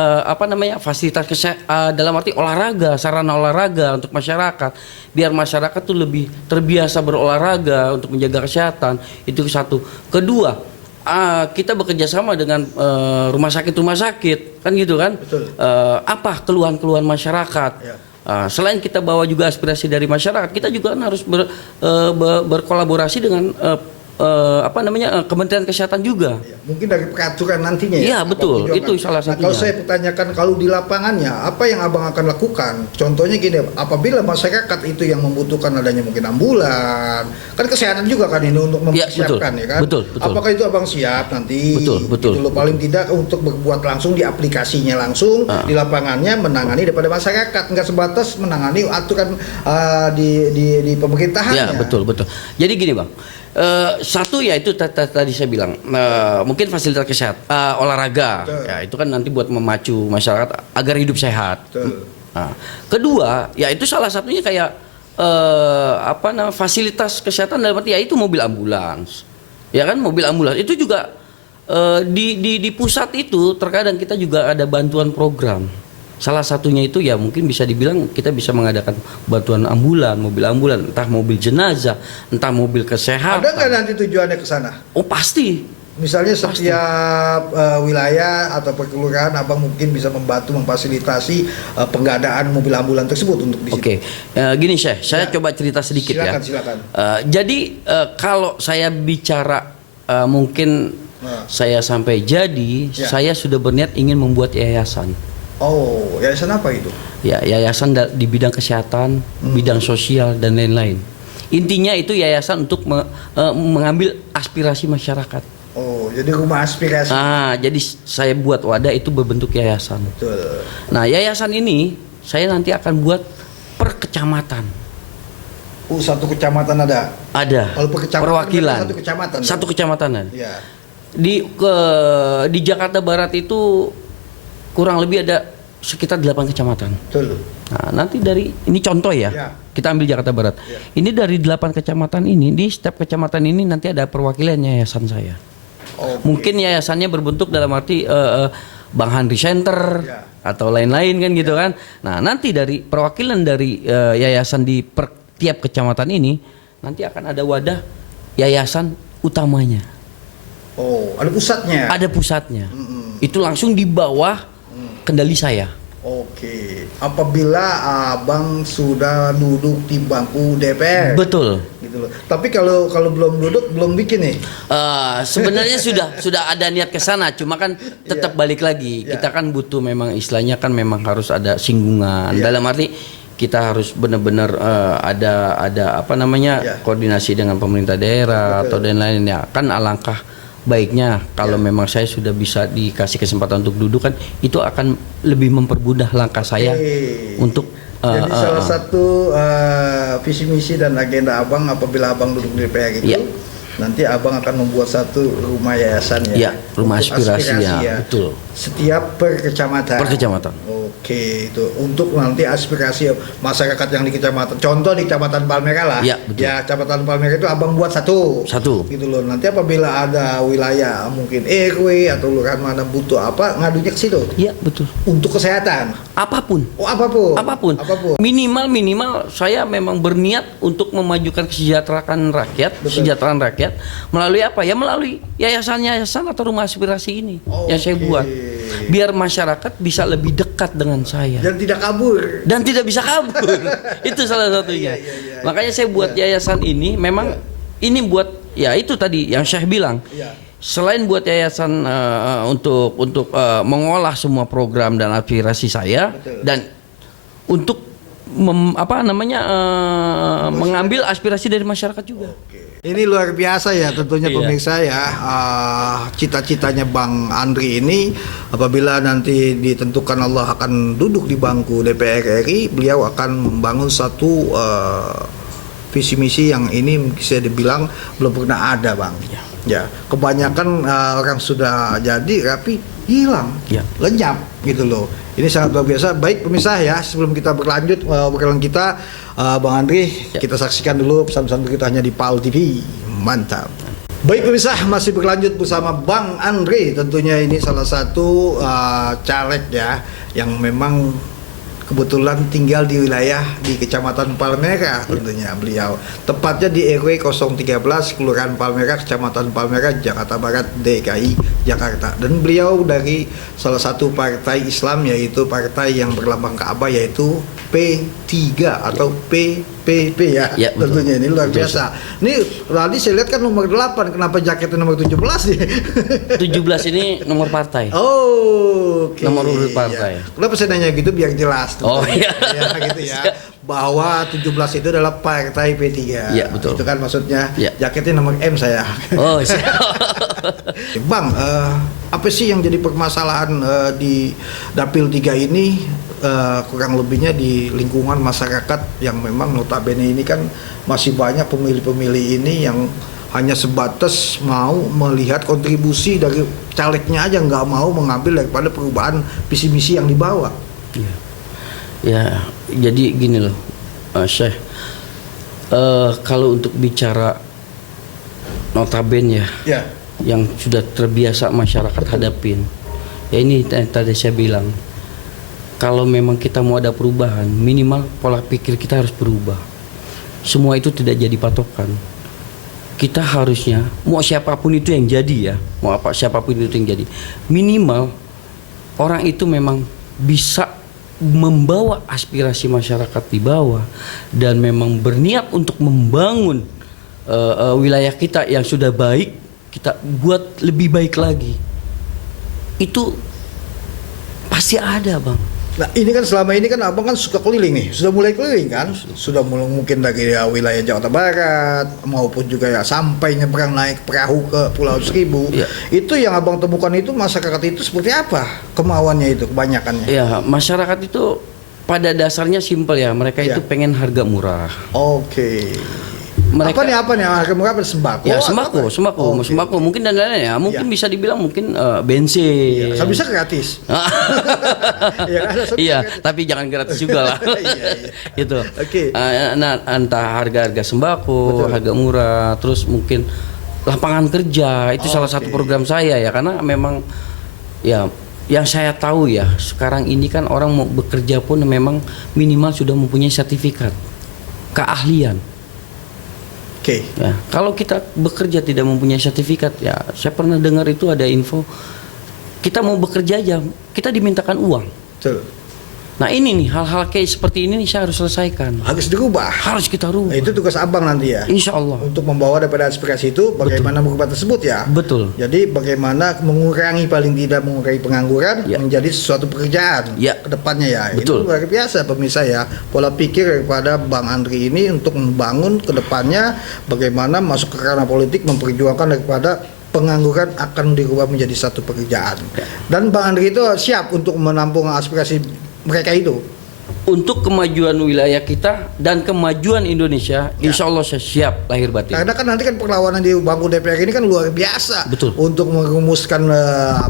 fasilitas dalam arti olahraga, sarana olahraga untuk masyarakat, biar masyarakat tuh lebih terbiasa berolahraga untuk menjaga kesehatan. Itu satu. Kedua, kita bekerja sama dengan rumah sakit kan gitu kan. Betul. Apa keluhan-keluhan masyarakat. Ya. Selain kita bawa juga aspirasi dari masyarakat, kita juga kan harus berkolaborasi dengan Kementerian Kesehatan juga. Ya, mungkin dari peraturan nantinya ya. Iya, Abang betul. perjuangkan. Itu salah Nah, kalau satunya. saya pertanyakan kalau di lapangannya, apa yang Abang akan lakukan? Contohnya gini, apabila masyarakat itu yang membutuhkan adanya mungkin ambulan, kan kesehatan juga kan ini untuk Iya, mempersiapkan betul. ya kan? Betul. Apakah itu Abang siap nanti? Betul. Gitu loh, paling tidak untuk berbuat langsung di aplikasinya langsung, di lapangannya menangani daripada masyarakat, nggak sebatas menangani aturan di pemerintahannya. Ya, betul. Jadi gini Bang, satu ya itu tadi saya bilang mungkin fasilitas kesehatan, olahraga, Betul. ya itu kan nanti buat memacu masyarakat agar hidup sehat. Betul. Nah, kedua, ya itu salah satunya kayak fasilitas kesehatan dalam arti ya itu mobil ambulans, ya kan mobil ambulans itu juga di pusat itu terkadang kita juga ada bantuan program. Salah satunya itu ya mungkin bisa dibilang kita bisa mengadakan bantuan mobil ambulan, entah mobil jenazah, entah mobil kesehatan. Ada nggak nanti tujuannya ke sana? Oh pasti. Misalnya setiap wilayah atau perkelurahan Abang mungkin bisa membantu memfasilitasi pengadaan mobil ambulan tersebut untuk di situ. Oke, gini saya Ya. coba cerita sedikit Silakan. Jadi kalau saya bicara mungkin saya sampai jadi, Ya. saya sudah berniat ingin membuat yayasan. Oh, yayasan apa itu? Ya, yayasan di bidang kesehatan, bidang sosial dan lain-lain. Intinya itu yayasan untuk mengambil aspirasi masyarakat. Oh, jadi rumah aspirasi. Jadi saya buat wadah itu berbentuk yayasan. Betul. Nah, yayasan ini saya nanti akan buat per per kecamatan. Satu kecamatan ada. Ada. Kalau per kecamatan perwakilan. satu kecamatan. Satu kecamatan. Ya. Di Jakarta Barat itu kurang lebih ada sekitar 8 kecamatan. Betul. Nah, nanti dari ini contoh ya. Ya. Kita ambil Jakarta Barat. Ya. Ini dari 8 kecamatan ini, di setiap kecamatan ini nanti ada perwakilan yayasan saya. Oke. Mungkin yayasannya berbentuk dalam arti Bang Handri Center Ya. atau lain-lain kan gitu kan. Nah, nanti dari perwakilan dari yayasan di tiap kecamatan ini nanti akan ada wadah yayasan utamanya. Oh, ada pusatnya. Ada pusatnya. Mm-mm. Itu langsung di bawah kendali saya. Oke. Apabila abang sudah duduk di bangku DPR. Betul. Gitu loh. Tapi kalau belum duduk, belum bikin nih. Sebenarnya sudah ada niat ke sana, cuma kan tetap balik lagi. Iya. Kita kan butuh memang istilahnya kan memang harus ada singgungan. Iya. Dalam arti kita harus benar-benar ada apa namanya Iya. koordinasi dengan pemerintah daerah Betul. atau dan lainnya. Kan alangkah baiknya kalau Iya. memang saya sudah bisa dikasih kesempatan untuk duduk kan itu akan lebih mempermudah langkah saya untuk Jadi salah satu visi misi dan agenda abang apabila abang duduk di DPR itu, Iya. nanti abang akan membuat satu rumah yayasan ya. ya rumah Untuk aspirasi ya, betul. Setiap per kecamatan. Per kecamatan. Oke, itu untuk nanti aspirasi masyarakat yang di kecamatan. Contoh di Kecamatan Palmerah lah. Ya, betul. Ya, Kecamatan Palmerah itu abang buat satu. Satu. Gitu loh. Nanti apabila ada wilayah mungkin RW atau lurahan mana butuh apa, ngadunya ke situ. Iya, betul. Untuk kesehatan. Apapun. Oh, apapun. Apapun. Minimal saya memang berniat untuk memajukan kesejahteraan rakyat, Betul. kesejahteraan rakyat melalui apa ya? Melalui yayasan-yayasan atau rumah aspirasi ini yang saya Oke. buat. Biar masyarakat bisa lebih dekat dengan saya Dan tidak kabur. dan tidak bisa kabur. Itu salah satunya. Iya. Makanya saya buat yayasan ini memang ini buat ya itu tadi yang Syekh bilang. Iya. Selain buat yayasan untuk mengolah semua program dan aspirasi saya Betul. dan untuk mengambil aspirasi dari masyarakat juga. Ini luar biasa ya tentunya Iya. pemirsa ya. Cita-citanya Bang Andri ini apabila nanti ditentukan Allah akan duduk di bangku DPR RI, beliau akan membangun satu visi misi yang ini bisa dibilang belum pernah ada, Bang. Ya, kebanyakan orang sudah jadi tapi hilang, Ya. lenyap gitu loh. Ini sangat luar biasa. Baik pemirsa ya, sebelum kita berlanjut obrolan kita, Bang Andri, Ya. kita saksikan dulu pesan-pesan beritanya di PAL TV. Mantap. Baik pemirsa, masih berlanjut bersama Bang Andri. Tentunya ini salah satu caleg ya yang memang kebetulan tinggal di wilayah di Kecamatan Palmerah tentunya beliau. Tepatnya di RW 013 Kelurahan Palmerah, Kecamatan Palmerah, Jakarta Barat, DKI Jakarta. Dan beliau dari salah satu partai Islam yaitu partai yang berlambang Ka'bah yaitu P3 atau PPP ya. Ya, betul. Tentunya ini luar Betul, biasa. Ini tadi saya lihat kan nomor 8, kenapa jaketnya nomor 17 nih? 17 ini nomor partai. Oh, oke. Nomor urut partai. Ya. Kenapa saya nanya gitu biar jelas. Oh, iya. Ya, gitu ya. Bahwa 17 itu adalah partai P3. Iya, betul. Itu kan maksudnya Iya. jaketnya nomor M saya. Oh, siap. Bang, apa sih yang jadi permasalahan di Dapil 3 ini kurang lebihnya di lingkungan masyarakat yang memang notabene ini kan masih banyak pemilih-pemilih ini yang hanya sebatas mau melihat kontribusi dari calegnya aja, nggak mau mengambil daripada perubahan visi misi yang dibawa. Ya, ya jadi gini loh, Syekh. Kalau untuk bicara notabene Ya. yang sudah terbiasa masyarakat hadapin, ya ini tadi saya bilang, kalau memang kita mau ada perubahan, minimal pola pikir kita harus berubah. Semua itu tidak jadi patokan. Kita harusnya mau siapapun itu yang jadi ya, mau apa siapapun itu yang jadi, minimal orang itu memang bisa membawa aspirasi masyarakat di bawah dan memang berniat untuk membangun wilayah kita yang sudah baik, kita buat lebih baik lagi. Itu pasti ada, Bang. Nah ini kan selama ini kan abang kan suka keliling nih, sudah mulai keliling kan, sudah mulai mungkin dari wilayah Jakarta Barat maupun juga ya sampai nyebrang naik perahu ke Pulau Seribu. Ya. Itu yang abang temukan itu masyarakat itu seperti apa kemauannya itu kebanyakannya? Ya, masyarakat itu pada dasarnya simpel ya, mereka Iya. itu pengen harga murah. Oke. Mereka Apa nih harga murah apa sembako? ya atau sembako, apa? sembako, Oke. sembako mungkin dan lain-lain ya. Mungkin Iya. bisa dibilang mungkin bensin. Iya, bisa gratis. Iya, kan? Asal bisa Iya, gratis. tapi jangan gratis juga lah. Iya, iya. Gitu. Oke. Nah, entah harga-harga sembako, Betul. harga murah, terus mungkin lapangan kerja itu salah satu Oke. program saya ya, karena memang ya yang saya tahu ya sekarang ini kan orang mau bekerja pun memang minimal sudah mempunyai sertifikat keahlian. Oke. Ya, kalau kita bekerja tidak mempunyai sertifikat, ya saya pernah dengar itu ada info kita mau bekerja aja kita dimintakan uang. Betul. Nah ini nih hal-hal kayak seperti ini nih saya harus selesaikan. Harus dirubah. Harus kita Nah, rubah. itu tugas abang nanti ya. Insya Allah. Untuk membawa daripada aspirasi itu bagaimana merubah tersebut ya. Betul. Jadi bagaimana mengurangi paling tidak mengurangi pengangguran Ya. menjadi sesuatu pekerjaan Ya. ke depannya ya. Betul. Itu luar biasa pemirsa ya. Pola pikir daripada Bang Andri ini untuk membangun ke depannya bagaimana masuk ke ranah politik memperjuangkan daripada pengangguran akan dirubah menjadi satu pekerjaan. Dan Bang Andri itu siap untuk menampung aspirasi mereka itu. Untuk kemajuan wilayah kita dan kemajuan Indonesia, Ya. insya Allah saya siap lahir batin. Karena kan nanti kan perlawanan di bangku DPR ini kan luar biasa. Betul. Untuk merumuskan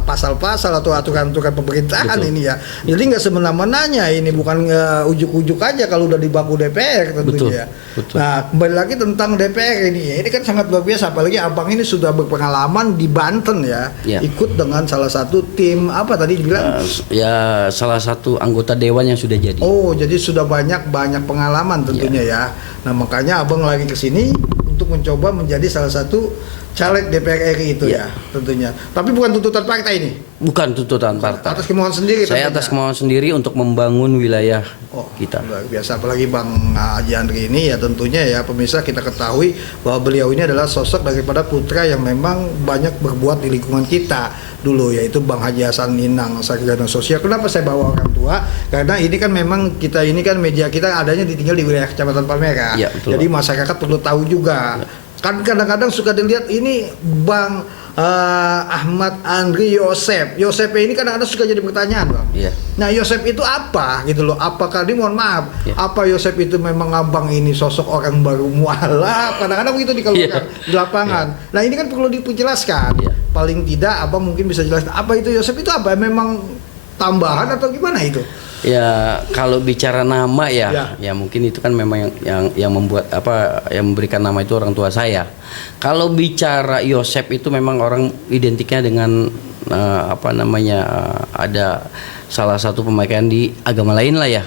pasal-pasal atau aturan-aturan pemerintahan Betul. ini ya. Jadi nggak semena-menanya ini bukan ujuk-ujuk aja kalau udah di bangku DPR tentunya. Betul. Nah kembali lagi tentang DPR ini kan sangat luar biasa. Apalagi abang ini sudah berpengalaman di Banten ya. Ya. Ikut dengan salah satu tim apa tadi dibilang. Ya salah satu anggota dewan yang sudah jadi. Oh, jadi sudah banyak pengalaman tentunya ya. Nah, makanya Abang lagi ke sini untuk mencoba menjadi salah satu caleg DPR RI itu Ya. ya, tentunya. Tapi bukan tuntutan partai ini. Bukan tuntutan partai. Atas kemauan sendiri Saya tentunya. atas kemauan sendiri untuk membangun wilayah Oh, kita. luar biasa apalagi Bang Haji Andri ini ya tentunya ya pemirsa kita ketahui bahwa beliau ini adalah sosok daripada putra yang memang banyak berbuat di lingkungan kita dulu yaitu Bang Haji Hasan Ninang sarjana sosial. Kenapa saya bawa orang tua? Karena ini kan memang kita ini kan media kita adanya ditinggal di wilayah Kecamatan Palmera. Ya, betul, Jadi Pak. masyarakat perlu tahu juga. Kan kadang-kadang suka dilihat ini Bang Ahmad Andri Yosep. Yosep ini kadang-kadang suka jadi pertanyaan, Bang. Iya. Nah, Yosep itu apa gitu loh? Apakah ini mohon maaf, Ya. apa Yosep itu memang abang ini sosok orang baru mualaf? Kadang-kadang begitu dikeluarkan di lapangan. Nah, ini kan perlu dijelaskan. Ya. Paling tidak abang mungkin bisa jelaskan apa itu Yosep itu apa? Memang tambahan atau gimana itu? Ya kalau bicara nama Ya. ya mungkin itu kan memang yang membuat yang memberikan nama itu orang tua saya. Kalau bicara Yosep itu memang orang identiknya dengan ada salah satu pemakaian di agama lain lah ya.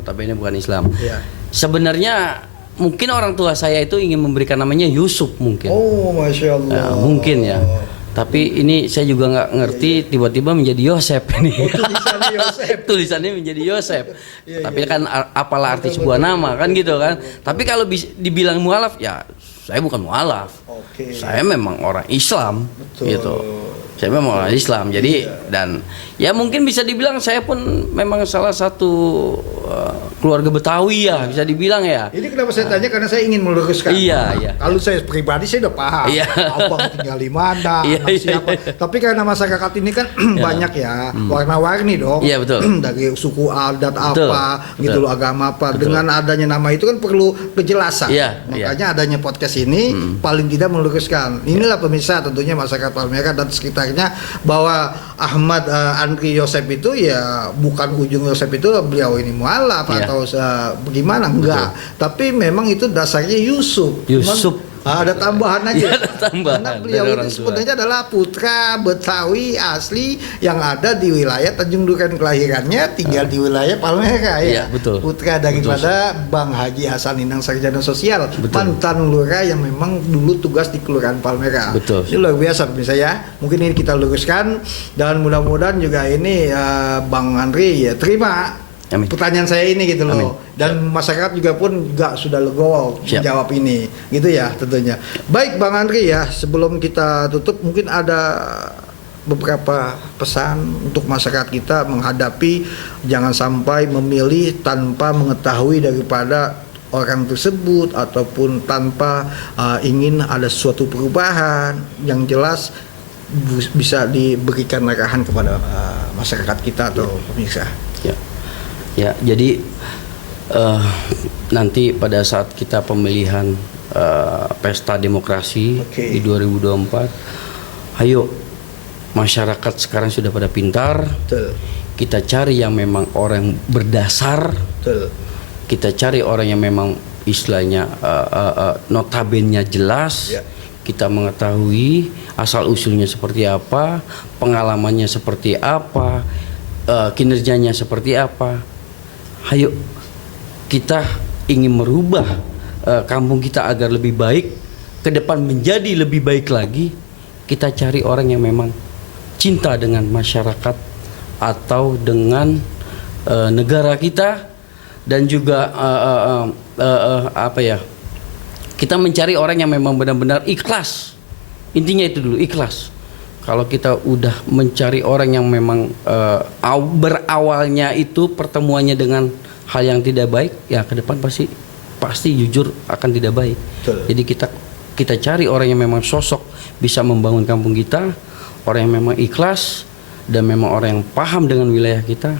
Tapi ini bukan Islam. Ya. Sebenarnya mungkin orang tua saya itu ingin memberikan namanya Yusuf mungkin. Oh, masya Allah. Ya, mungkin ya. Tapi ini saya juga nggak ngerti tiba-tiba menjadi Yosep ini. Tulisannya Yosep. Tulisannya menjadi Yosep. Iya, Tapi kan apalah arti sebuah nama kan gitu kan. Tapi kalau dibilang mualaf ya saya bukan mualaf. Oke. Saya memang orang Islam Betul. gitu. Saya memang orang Islam. Jadi dan ya mungkin bisa dibilang saya pun memang salah satu keluarga Betawi ya bisa dibilang ya. Ini kenapa saya tanya karena saya ingin meluruskan. Iya, iya. Kalau saya pribadi saya udah paham. Iya. Abang tinggal di mana, Iya, anak iya, siapa. iya. Tapi karena masyarakat ini kan banyak ya, warna-warni dong. Iya, betul. Dari suku adat Betul, apa, betul. gitu loh, agama apa. Betul. Dengan adanya nama itu kan perlu kejelasan. Iya, Makanya adanya podcast ini paling tidak meluruskan. Inilah pemirsa tentunya masyarakat Palmera dan sekitarnya bahwa Ahmad Andri Yosep itu ya bukan ujung Yosep itu beliau ini mualaf Iya. atau bagaimana enggak, tapi memang itu dasarnya Yusuf. Yusuf. Ada tambahan aja. Iya, ada tambahan Karena beliau dari ini orang tua. sebenarnya adalah putra Betawi asli yang ada di wilayah Tanjung Duren kelahirannya, tinggal di wilayah Palmera ya. Iya, betul. Putra daripada Bang Haji Hasan Ninang sarjana sosial, Betul. mantan lurah yang memang dulu tugas di Kelurahan Palmera. Betul. Ini luar biasa pemirsa ya. Mungkin ini kita luruskan dan mudah-mudahan juga ini Bang Andri ya terima Amin. pertanyaan saya ini gitu loh. Amin. Dan masyarakat juga pun juga sudah legowo Siap. menjawab ini gitu ya tentunya. Baik Bang Andri ya, sebelum kita tutup mungkin ada beberapa pesan untuk masyarakat kita menghadapi jangan sampai memilih tanpa mengetahui daripada orang tersebut ataupun tanpa ingin ada suatu perubahan yang jelas bisa diberikan arahan kepada masyarakat kita atau pemirsa. Ya. Ya, jadi nanti pada saat kita pemilihan pesta demokrasi Oke. di 2024, ayo masyarakat sekarang sudah pada pintar, Betul. kita cari yang memang orang berdasar, Betul. kita cari orang yang memang istilahnya notabennya jelas, Ya. kita mengetahui asal usulnya seperti apa, pengalamannya seperti apa, kinerjanya seperti apa. Ayo kita ingin merubah kampung kita agar lebih baik, ke depan menjadi lebih baik lagi. Kita cari orang yang memang cinta dengan masyarakat atau dengan negara kita, dan juga kita mencari orang yang memang benar-benar ikhlas. Intinya itu dulu, ikhlas. Kalau kita udah mencari orang yang memang berawalnya itu pertemuannya dengan hal yang tidak baik, ya ke depan pasti jujur akan tidak baik. Betul. Jadi kita cari orang yang memang sosok bisa membangun kampung kita, orang yang memang ikhlas dan memang orang yang paham dengan wilayah kita.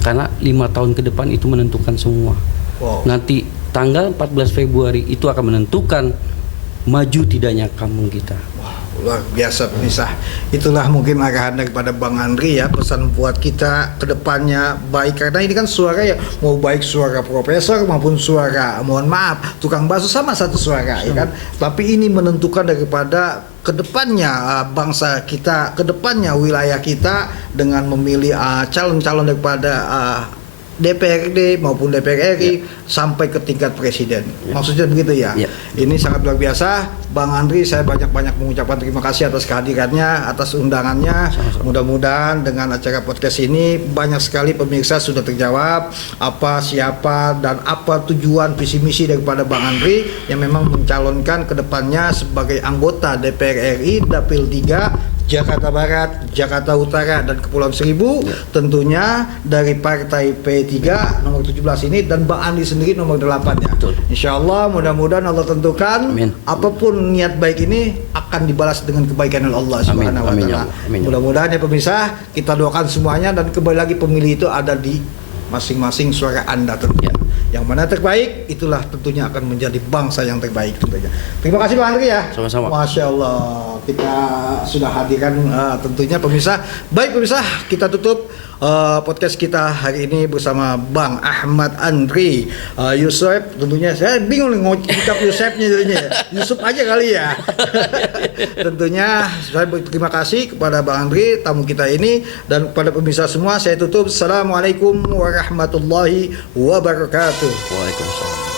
Karena 5 tahun ke depan itu menentukan semua. Wow. Nanti tanggal 14 Februari itu akan menentukan maju tidaknya kampung kita. Wah, luar biasa pemirsa. Itulah mungkin arahan daripada Bang Andri ya, pesan buat kita ke depannya baik, karena ini kan suara ya, mau baik suara profesor maupun suara, mohon maaf, tukang bakso sama satu suara ya kan. Tapi ini menentukan daripada ke depannya bangsa kita, ke depannya wilayah kita dengan memilih calon-calon daripada DPRD maupun DPR RI sampai ke tingkat presiden. Maksudnya begitu ya. Ini sangat luar biasa. Bang Andri, saya banyak-banyak mengucapkan terima kasih atas kehadirannya, atas undangannya. Mudah-mudahan dengan acara podcast ini banyak sekali pemirsa sudah terjawab apa, siapa, dan apa tujuan visi misi daripada Bang Andri yang memang mencalonkan ke depannya sebagai anggota DPR RI Dapil 3 Jakarta Barat, Jakarta Utara, dan Kepulauan Seribu, tentunya dari partai P3 nomor 17 ini, dan Bang Andi sendiri nomor 8-nya. Insya Allah mudah-mudahan Allah tentukan. Amin. Apapun niat baik ini akan dibalas dengan kebaikan oleh Allah Subhanahu wa Amin. taala. Amin. Mudah-mudahan ya pemirsa, kita doakan semuanya, dan kembali lagi pemilih itu ada di masing-masing suara Anda tentunya. Yang mana terbaik, itulah tentunya akan menjadi bangsa yang terbaik tentunya. Terima kasih Bang Andri ya. Sama-sama. Masya Allah, kita sudah hadirkan tentunya pemirsa. Baik pemirsa, kita tutup podcast kita hari ini bersama Bang Ahmad Andri Yusuf. Tentunya saya bingung nih ngucap Yusufnya jadinya ya. Yusuf aja kali ya. Tentunya saya berterima kasih kepada Bang Andri, tamu kita ini, dan kepada pemirsa semua saya tutup. Assalamualaikum warahmatullahi wabarakatuh. Waalaikumsalam.